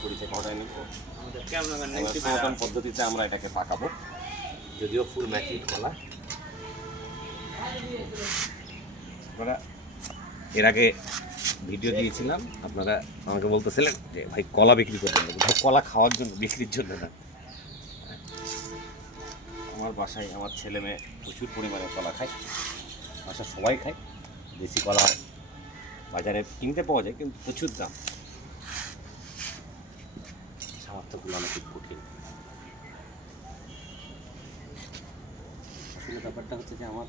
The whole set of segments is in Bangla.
ছড়ি থেকে হটাই নেব। পুরাতন পদ্ধতিতে আমরা এটাকে পাকাবো, যদিও ফুল ম্যাচিউরড কলা। আপনারা এর আগে ভিডিও দিয়েছিলাম, আপনারা আমাকে বলতেছিলেন যে ভাই কলা বিক্রি করবেন না, ভাই কলা খাওয়ার জন্য, বিক্রির জন্য না। আমার বাসায় আমার ছেলে মেয়ে প্রচুর পরিমাণে কলা খায়, বাসায় সবাই খায়। দেশি কলা বাজারে কিনতে পাওয়া যায়, কিন্তু প্রচুর দাম। সামর্থ্যগুলো অনেক কঠিন। আসলে ব্যাপারটা হচ্ছে যে আমার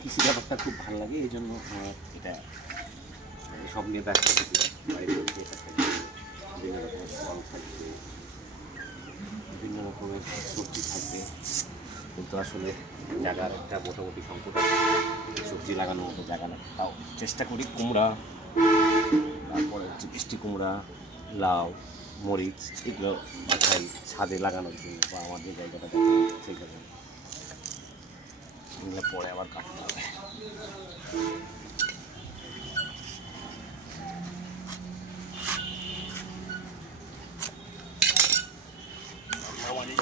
কৃষি ব্যাপারটা খুব ভালো লাগে, এই জন্য আমার এটা সব নিয়ে ব্যস্ত থাকি। বাড়িতে বিভিন্ন রকমের ফল থাকবে, বিভিন্ন রকমের সবজি থাকবে, কিন্তু আসলে জায়গার একটা মোটামুটি সংকট আছে, সবজি লাগানোর মতো জায়গা না। তাও চেষ্টা করি কুমড়া, তারপরে হচ্ছে মিষ্টি কুমড়া, লাউ, মরিচ, এগুলো বাসায় ছাদে লাগানোর জন্য, বা আমার যে জায়গাটা দেখা সেই জায়গায় এগুলো পরে আবার কাটতে হবে।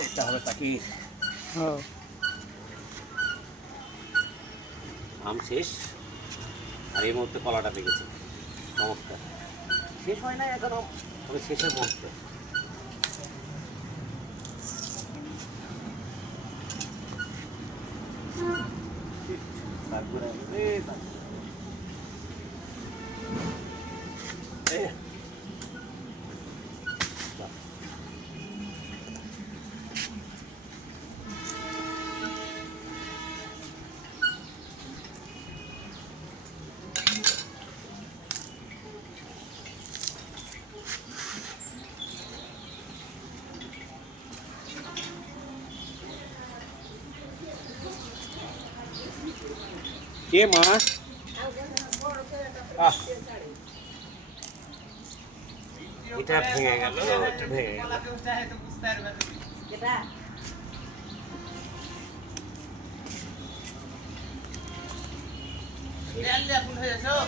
যেতে হবে তাকে। আম শেষ, আর এই মুহূর্তে কলাটা পেকেছে। চমৎকার, শেষ হয় না এখনো, তবে শেষের মুহূর্তে। তারপরে কে মা? এটা ভেঙে গেল, এটা ভেঙে গেল।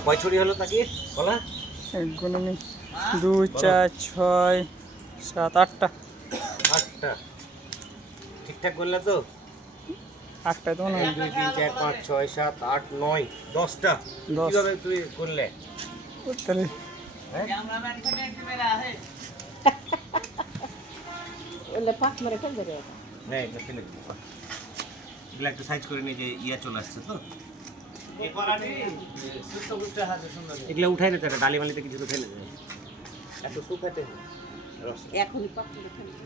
কয় ছড়ি হলো তাকে কলা? 1 2 4 6 7 8টা। 8টা ঠিকঠাক করলে তো? 8টা তো না, 1 2 3 4 5 6 7 8 9 10টা। কিভাবে তুই করলে? তাহলে ওলে পাক মেরে ফেলবে রে। না, এটা ফেলে দেবো। এগুলো একটু সাইজ করে নিয়ে, যে ইয়া চলে আসছে তো, এগুলো উঠাই নিতে হবে, ডালি মালিতে কিছু উঠাই নিতে হবে। এত শুকাতে রস এখনই পাক মেরে ফেলবে।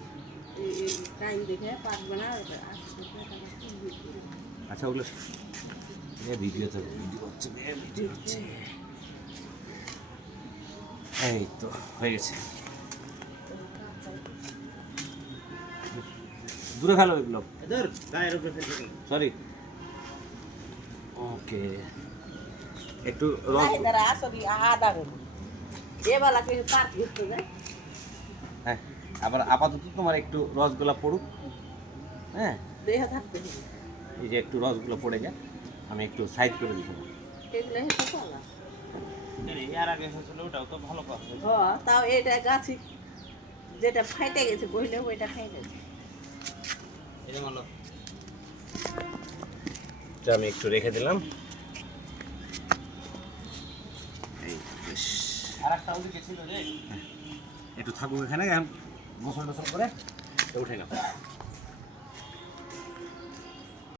এই টাইম দেখে পাকবে না। আচ্ছা, ওগুলো ভিডিওতে ভিডিও হচ্ছে, ভিডিও হচ্ছে। এই তো হয়ে গেছে। দূরে ফেলো এগুলো, সরি। ওকে, একটু রস। তারা আসবি আদা করে এবালা কিছু পাক দিতে যায়। হ্যাঁ, আবার আপাতত তোমার একটু রসগুলা পড়ুক। হ্যাঁ, দেহ থাকতে হবে। এই যে একটু রসগুলো পড়ে যায়, আমি একটু সাইড করে দিব। এগুলো হেঁটে চলা। এর আগে হয়েছিল, ওটাও তো ভালো কথা। তাও এটা গাছি যেটা ফাইটে গেছে বইলে ওইটা খাই গেছে। আমি একটু রেখে দিলাম। একটু থাকুক এখানে, এখন গোসল টোসল করে উঠে নাও।